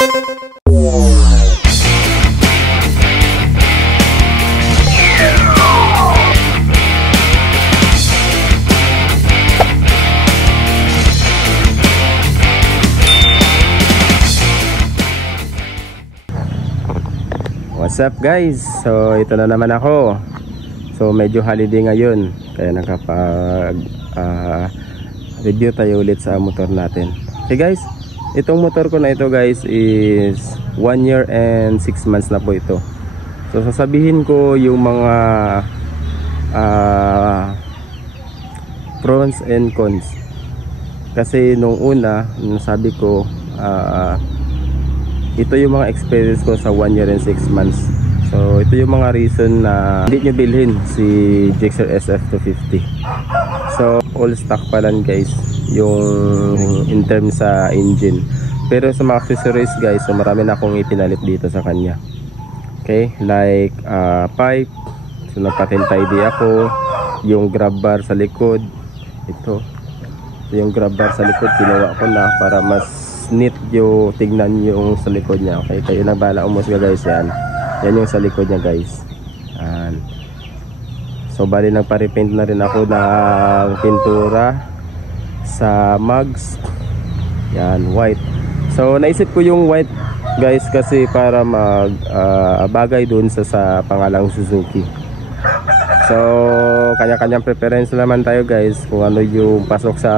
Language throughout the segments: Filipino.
What's up guys? So ito na naman ako. So medyo holiday ngayon, kaya nakapag review tayo ulit sa motor natin. Okay guys, itong motor ko na ito guys is 1 year and 6 months na po ito. So sasabihin ko yung mga pros and cons. Kasi nung una, sabi ko ito yung mga experience ko sa 1 year and 6 months. So ito yung mga reason na hindi nyo bilhin si Gixxer SF250. So all stock pa lang guys yung in terms sa engine. Pero sa mga accessories guys, so marami na akong ipinalit dito sa kanya. Okay, like pipe, so nagpa-tidy ako. Yung grab bar sa likod, ito. So, yung grab bar sa likod ginawa ko na para mas neat yung tignan yung sa likod niya. Okay, kayo na bala umusga guys. Yan yung sa likod niya guys. So bali nagpa-repaint na rin ako ng pintura sa mugs. Yan, white. So naisip ko yung white guys kasi para bagay dun sa pangalang Suzuki. So kanya-kanyang preference naman tayo guys kung ano yung pasok sa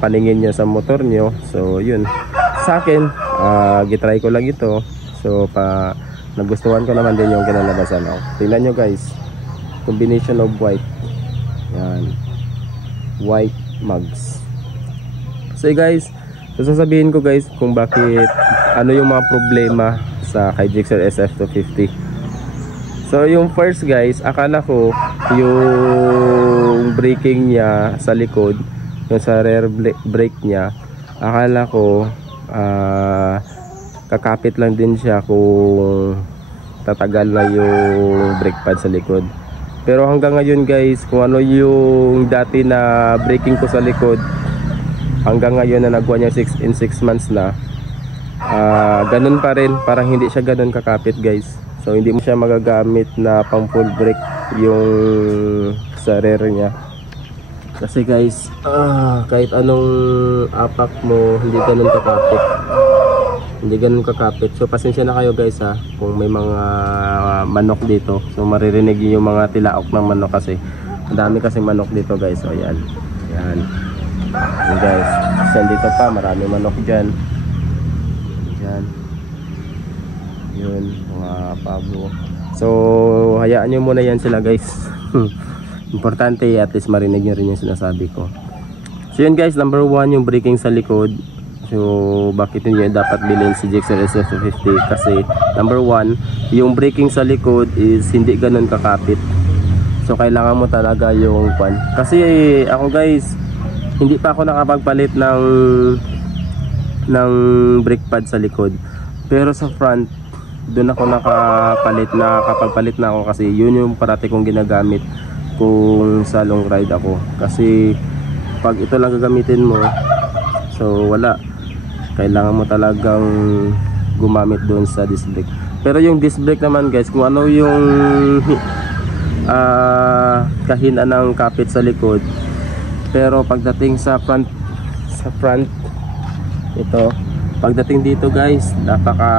paningin nyo sa motor nyo. So yun, sa akin gitry ko lang ito. So nagustuhan ko naman din yung kinalabasan. Tingnan nyo guys, combination of white. Yan, white mugs. So guys, so sasabihin ko guys kung bakit, ano yung mga problema sa kay Gixxer SF250. So yung first guys, akala ko yung braking niya sa likod, yung sa rear brake niya, akala ko kakapit lang din siya kung tatagal na yung brake pad sa likod. Pero hanggang ngayon guys, kung ano yung dati na braking ko sa likod, hanggang ngayon na nag-1 year in 6 months na, ganun pa rin, parang hindi siya ganun kakapit guys. So hindi mo siya magagamit na pang full brake yung sa rear niya. Kasi guys, kahit anong apak mo, hindi ganun kakapit. Hindi ganun kakapit. So pasensya na kayo guys kung may mga manok dito. So maririnig yung mga tilaok ng manok kasi ang dami kasing manok dito guys. So ayan. Ayan. Ayan guys. So dito pa, marami manok dyan. Dyan. Yun, mga pabo. So hayaan nyo muna yan sila guys. Importante at least marinig nyo rin yung sinasabi ko. So yun guys, number 1 yung braking sa likod. So bakit hindi dapat bilhin si Gixxer SF250? Kasi number 1, yung braking sa likod is hindi ganun kakapit. So kailangan mo talaga yung pan. Kasi ako guys, hindi pa ako nakapagpalit ng brake pad sa likod. Pero sa front, doon ako nakapagpalit na ako kasi yun yung parati kong ginagamit kung sa long ride ako. Kasi pag ito lang gagamitin mo, so wala, kailangan mo talagang gumamit doon sa disc brake. Pero yung disc brake naman guys, kung ano yung kahinaan ng kapit sa likod, pero pagdating sa front ito, pagdating dito guys, napaka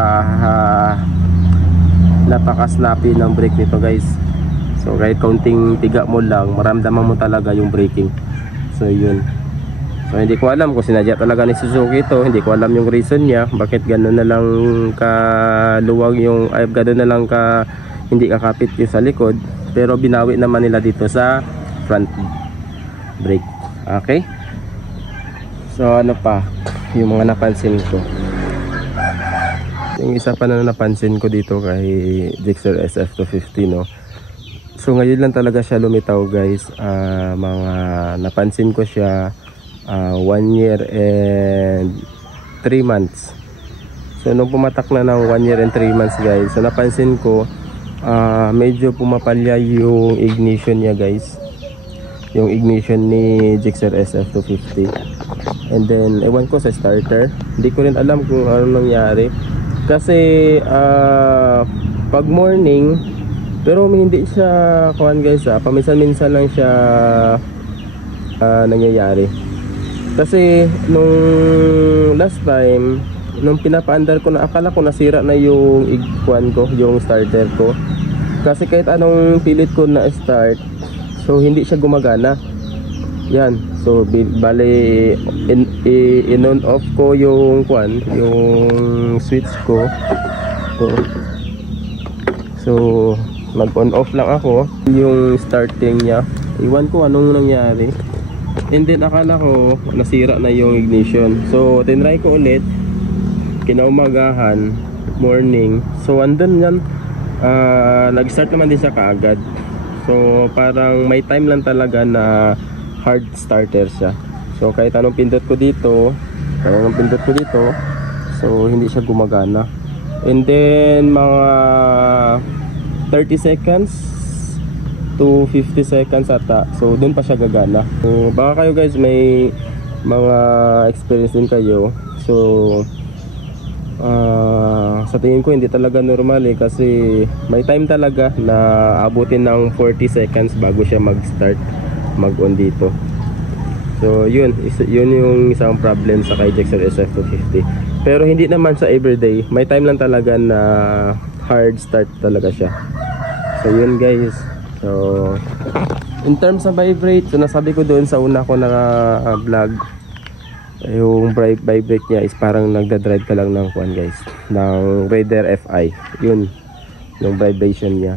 snappy ng brake nito guys. So kahit kaunting tiga mo lang, maramdaman mo talaga yung braking. So yun. So hindi ko alam kung sinadya talaga ni Suzuki ito. Hindi ko alam yung reason niya bakit gano'n na lang kaluwag yung, gano'n na lang hindi kakapit yung sa likod. Pero binawi naman nila dito sa front brake. Okay. So ano pa yung mga napansin ko? Yung isa pa na napansin ko dito kay Gixxer SF250, no. So ngayon lang talaga siya lumitaw guys. Mga napansin ko siya 1 year and 3 months. So nung pumatak na ng 1 year and 3 months guys, so napansin ko medyo pumapalya yung ignition niya guys. Yung ignition ni Gixxer SF250. And then ewan ko sa starter, hindi ko rin alam kung ano nangyari. Kasi pag morning, pero hindi siya kuhan guys, paminsan-minsan lang siya nangyayari. Kasi nung last time, nung pinapaandar ko na, akala ko nasira na yung kuhan ko, yung starter ko. Kasi kahit anong pilit ko na start, so hindi siya gumagana. Yan, so bale in on off ko yung kwan, yung switch ko. So mag on off lang ako yung starting niya. Iwan ko anong nangyari. And then akala ko nasira na yung ignition. So tinry ko ulit kinaumagahan, morning. So andun yan, nag-start naman din siya kaagad. So parang may time lang talaga na hard starter siya. So kahit anong pindot ko dito, so hindi siya gumagana. And then mga 30 seconds to 50 seconds ata, so dun pa siya gagana. So baka kayo guys may mga experience din kayo. So sa tingin ko hindi talaga normal kasi may time talaga na abutin ng 40 seconds bago siya mag-start mag-on dito. So yun yung isang problem sa kay Gixxer SF250. Pero hindi naman sa everyday, may time lang talaga na hard start talaga siya. So yun guys. So in terms of vibrate, so nasabi ko doon sa una ko na vlog, yung vibrate niya is parang nagda-drive ka lang ng kuan guys, ng Raider FI. Yun yung vibration niya.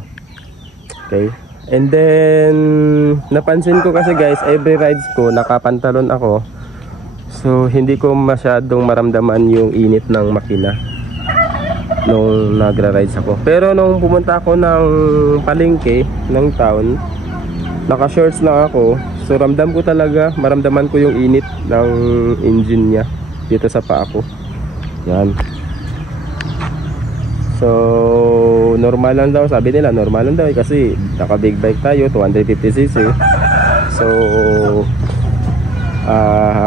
Okay. And then napansin ko kasi guys, every rides ko nakapantalon ako, so hindi ko masyadong maramdaman yung init ng makina nung nagra-rides ako. Pero nung pumunta ako ng palengke ng town, naka-shorts lang ako, so ramdam ko talaga, maramdaman ko yung init ng engine niya dito sa paa ko. Yan. So normal lang daw, sabi nila normal lang daw kasi naka big bike tayo, 250cc. So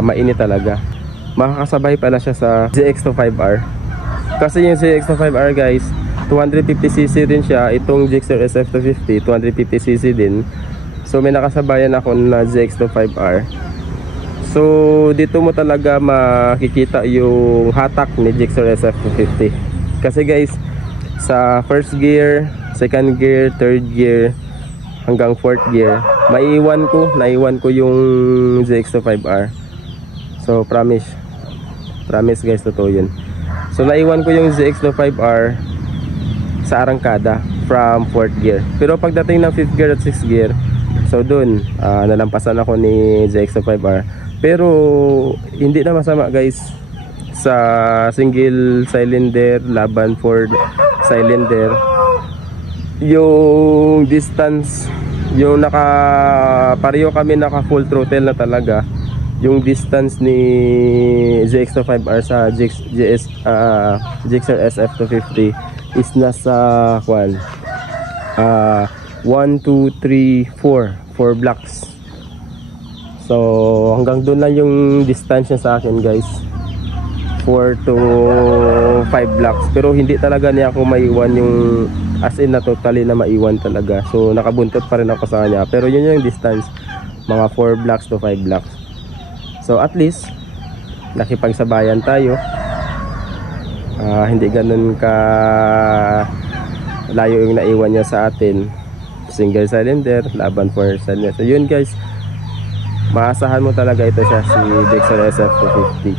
mainit talaga. Makakasabay pala siya sa ZX25R. Kasi yung ZX25R guys, 250cc din siya. Itong Gixxer SF250 250cc din. So may nakasabayan ako na ZX25R. So dito mo talaga makikita yung hatak ni Gixxer SF250. Kasi guys, sa first gear, second gear, third gear hanggang fourth gear, naiwan ko yung ZX25R. So promise guys, totoo yun. So naiwan ko yung ZX25R sa arangkada from fourth gear. Pero pagdating ng fifth gear at sixth gear, so dun nalampasan ako ni ZX25R. Pero hindi na masama guys sa single cylinder laban for cylinder. Yung distance, yung pareho kami naka full throttle na talaga. Yung distance ni ZX25R sa Gixxer SF250 is nasa 1, 2, 3, 4 blocks. So hanggang doon lang yung distance niya sa akin guys, 4 to 5 blocks. Pero hindi talaga niya ako maiwan yung as in na totally na maiwan talaga. So nakabuntot pa rin ako sa kanya. Pero yun yung distance, mga 4 blocks to 5 blocks. So at least nakipagsabayan tayo. Hindi ganun ka layo yung naiwan niya sa atin. Single cylinder laban for cylinder. So yun guys, maasahan mo talaga ito siya, si Gixxer SF250.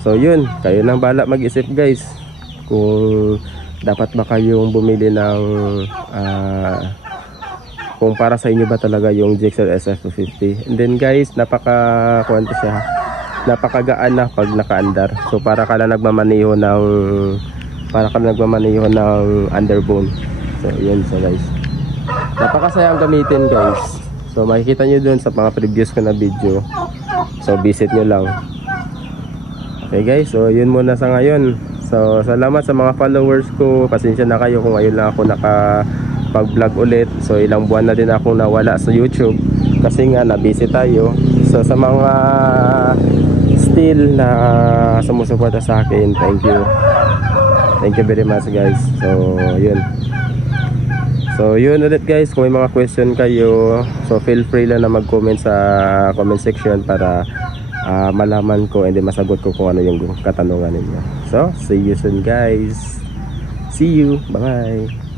So yun, kayo nang bala mag-isip guys kung dapat ba kayong bumili ng kung para sa inyo ba talaga yung Gixxer SF250. And then guys, napakagaan na pag nakaandar. So para ka lang nagmamaneho ng underbone. So yun, so guys, napakasayang gamitin guys. So makikita nyo dun sa mga previous ko na video. So visit nyo lang. Okay guys, so yun muna sa ngayon. So salamat sa mga followers ko. Pasensya na kayo kung ngayon lang ako nakapag-vlog ulit. So ilang buwan na din ako nawala sa YouTube kasi nga na-busy tayo. So sa mga still na sumusuporta sa akin, thank you. Thank you very much guys. So yun ulit guys, kung may mga question kayo, so feel free lang na mag-comment sa comment section para malaman ko and then masagot ko kung ano yung katanungan ninyo. So see you soon guys. See you. Bye.